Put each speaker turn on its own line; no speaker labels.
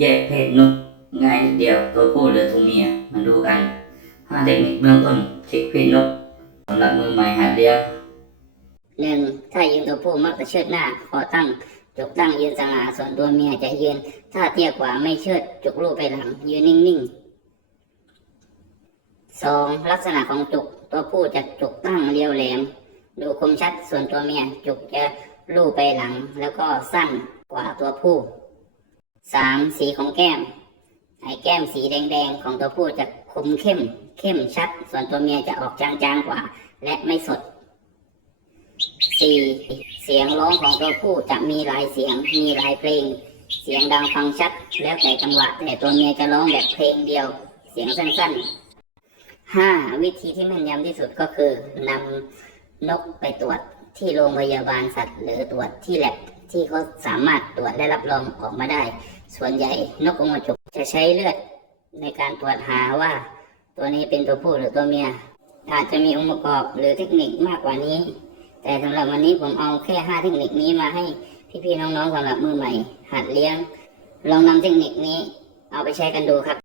แยกเพศนกง่ายนิดเดียวตัวผู้หรือตัวเมียมาดูกันห้าเทคนิคเบื้องต้นเช็คเพศนกสำหรับมือใหม่หัดเลี้ยง
หนึ่งถ้ายืนตัวผู้มักจะเชิดหน้าคอตั้งจุกตั้งยืนสง่าส่วนตัวเมียจะยืน ถ้าเตี้ยกว่าไม่เชิดจุกลูกไปหลังยืนนิ่งๆสองลักษณะของจุก ตัวผู้จะจุกตั้งเรียวแหลม ดูคมชัดส่วนตัวเมียจุกจะลู่ไปหลัง แล้วก็สั้นกว่าตัวผู้ สามสีของแก้ม ไอ้แก้มสีแดงๆของตัวผู้จะคมเข้ม เข้มชัด ส่วนตัวเมียจะออกจางๆกว่า และไม่สดสี่เสียงร้องของตัวผู้จะมีหลายเสียง มีหลายเพลง เสียงดังฟังชัด แล้วแต่จังหวะ แต่ตัวเมียจะร้องแบบเพลงเดียว เสียงสั้นๆห้าวิธีที่แม่นยำที่สุดก็คือนำนกไปตรวจที่โรงพยาบาลสัตว์ หรือตรวจที่แลบ ที่เขาสามารถตรวจและรับรองออกมาได้ ส่วนใหญ่นกกรงหัวจุกจะใช้เลือดในการตรวจหาว่า ตัวนี้เป็นตัวผู้หรือตัวเมีย อาจจะมีองค์ประกอบหรือเทคนิคมากกว่านี้ แต่สำหรับวันนี้ผมเอาแค่ห้าเทคนิคนี้มาให้พี่ๆน้องๆสำหรับมือใหม่ หัดเลี้ยง ลองนำเทคนิคนี้ เอาไปใช้กันดูครับ